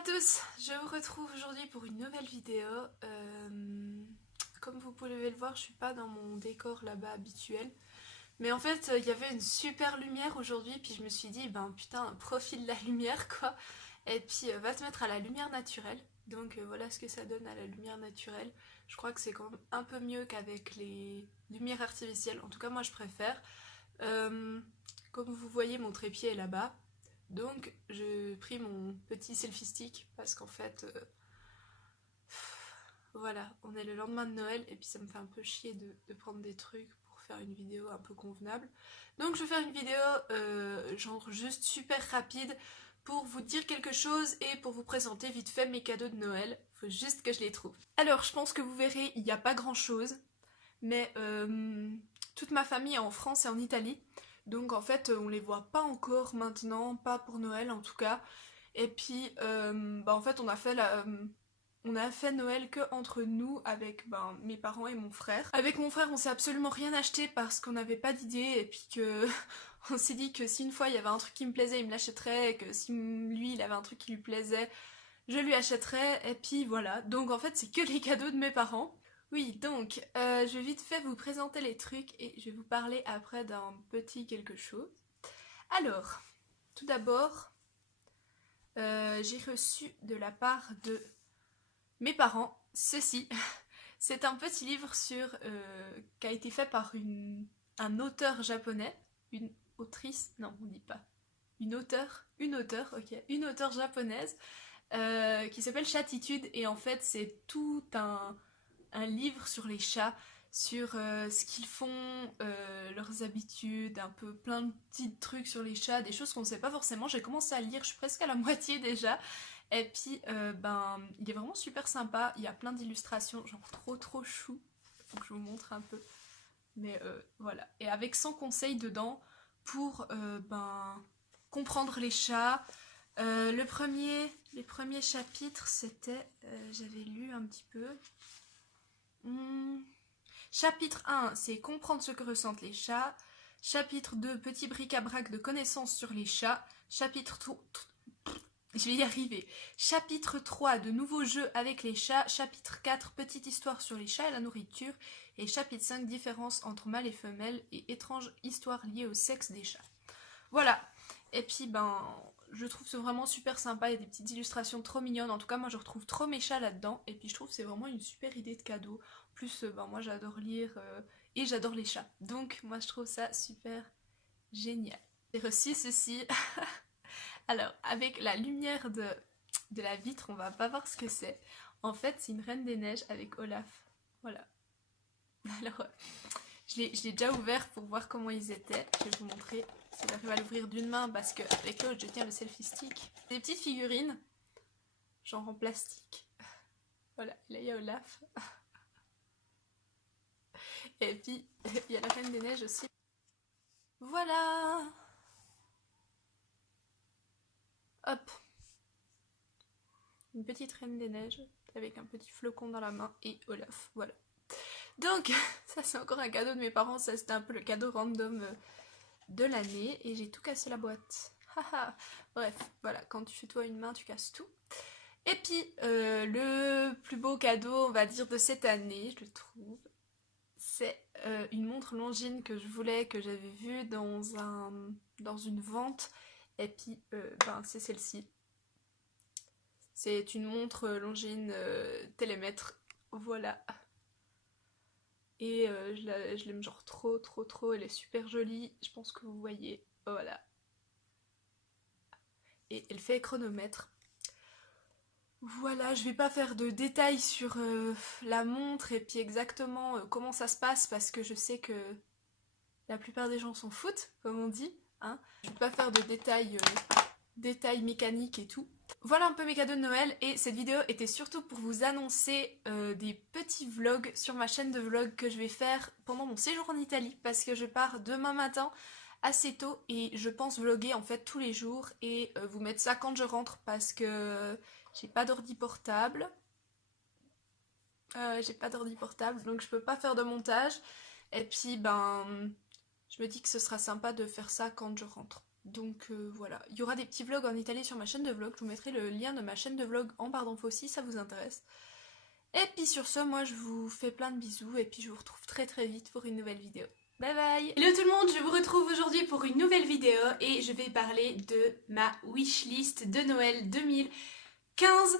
à tous, je vous retrouve aujourd'hui pour une nouvelle vidéo. Comme vous pouvez le voir, je suis pas dans mon décor là-bas habituel. Mais en fait, il y avait une super lumière aujourd'hui, puis je me suis dit, ben putain, profite de la lumière quoi. Et puis va te mettre à la lumière naturelle. Donc voilà ce que ça donne à la lumière naturelle. Je crois que c'est quand même un peu mieux qu'avec les lumières artificielles. En tout cas, moi je préfère. Euh, Comme vous voyez, mon trépied est là-bas. Donc, j'ai pris mon petit selfie stick parce qu'en fait, voilà, on est le lendemain de Noël et puis ça me fait un peu chier de prendre des trucs pour faire une vidéo un peu convenable. Donc, je vais faire une vidéo genre juste super rapide pour vous dire quelque chose et pour vous présenter vite fait mes cadeaux de Noël. Faut juste que je les trouve. Alors, je pense que vous verrez, il n'y a pas grand chose, mais toute ma famille est en France et en Italie. Donc en fait, on les voit pas encore maintenant, pas pour Noël en tout cas. Et puis, en fait, on a fait Noël que entre nous avec mes parents et mon frère. Avec mon frère, on s'est absolument rien acheté parce qu'on n'avait pas d'idée et puis que on s'est dit que si une fois il y avait un truc qui me plaisait, il me l'achèterait et que si lui il avait un truc qui lui plaisait, je lui achèterais et puis voilà. Donc en fait, c'est que les cadeaux de mes parents. Oui, donc je vais vite fait vous présenter les trucs et je vais vous parler après d'un petit quelque chose. Alors, tout d'abord, j'ai reçu de la part de mes parents ceci. C'est un petit livre qui a été fait par un auteur japonais, une autrice, non on dit pas, une auteure, ok, une auteure japonaise qui s'appelle Chatitude et en fait c'est tout un livre sur les chats, sur ce qu'ils font, leurs habitudes, un peu plein de petits trucs sur les chats, des choses qu'on ne sait pas forcément. J'ai commencé à lire, je suis presque à la moitié déjà. Et puis, il est vraiment super sympa. Il y a plein d'illustrations, genre trop chou. Faut que je vous montre un peu. Mais voilà. Et avec 100 conseils dedans pour comprendre les chats. Les premiers chapitres, c'était. J'avais lu un petit peu. Hmm. Chapitre 1, c'est comprendre ce que ressentent les chats. Chapitre 2, petit bric-à-brac de connaissances sur les chats. Je vais y arriver. Chapitre 3, de nouveaux jeux avec les chats. Chapitre 4, petite histoire sur les chats et la nourriture. Et chapitre 5, différence entre mâles et femelles et étranges histoires liées au sexe des chats. Voilà. Et puis, je trouve c'est vraiment super sympa. Il y a des petites illustrations trop mignonnes. En tout cas, moi, je retrouve trop mes chats là-dedans. Et puis, je trouve que c'est vraiment une super idée de cadeau. En plus, moi, j'adore lire et j'adore les chats. Donc, moi, je trouve ça super génial. J'ai reçu ceci. Alors, avec la lumière de la vitre, on va pas voir ce que c'est. En fait, c'est une reine des neiges avec Olaf. Voilà. Alors, je l'ai déjà ouvert pour voir comment ils étaient. Je vais vous montrer si j'arrive à l'ouvrir d'une main parce qu'avec l'autre, je tiens le selfie stick. Des petites figurines, genre en plastique. Voilà, là il y a Olaf. Et puis, il y a la reine des neiges aussi. Voilà. Hop. Une petite reine des neiges avec un petit flocon dans la main et Olaf. Voilà. Donc, ça c'est encore un cadeau de mes parents. Ça c'était un peu le cadeau random de l'année. Et j'ai tout cassé la boîte. Bref, voilà. Quand tu fais toi une main, tu casses tout. Et puis, le plus beau cadeau, on va dire, de cette année, je le trouve, c'est une montre Longines que je voulais, que j'avais vue dans une vente. Et puis, c'est celle-ci. C'est une montre Longines télémètre. Voilà. Et je l'aime genre trop. Elle est super jolie. Je pense que vous voyez. Voilà. Et elle fait chronomètre. Voilà, je vais pas faire de détails sur la montre et puis exactement comment ça se passe parce que je sais que la plupart des gens s'en foutent, comme on dit. Hein. Je vais pas faire de détails mécaniques et tout. Voilà un peu mes cadeaux de Noël et cette vidéo était surtout pour vous annoncer des petits vlogs sur ma chaîne de vlogs que je vais faire pendant mon séjour en Italie parce que je pars demain matin assez tôt et je pense vlogger en fait tous les jours et vous mettre ça quand je rentre parce que j'ai pas d'ordi portable. Donc je peux pas faire de montage et puis je me dis que ce sera sympa de faire ça quand je rentre. Donc voilà, il y aura des petits vlogs en italien sur ma chaîne de vlog, je vous mettrai le lien de ma chaîne de vlog en barre d'infos si ça vous intéresse. Et puis sur ce, moi je vous fais plein de bisous et puis je vous retrouve très très vite pour une nouvelle vidéo. Bye bye! Hello tout le monde, je vous retrouve aujourd'hui pour une nouvelle vidéo et je vais parler de ma wishlist de Noël 2015.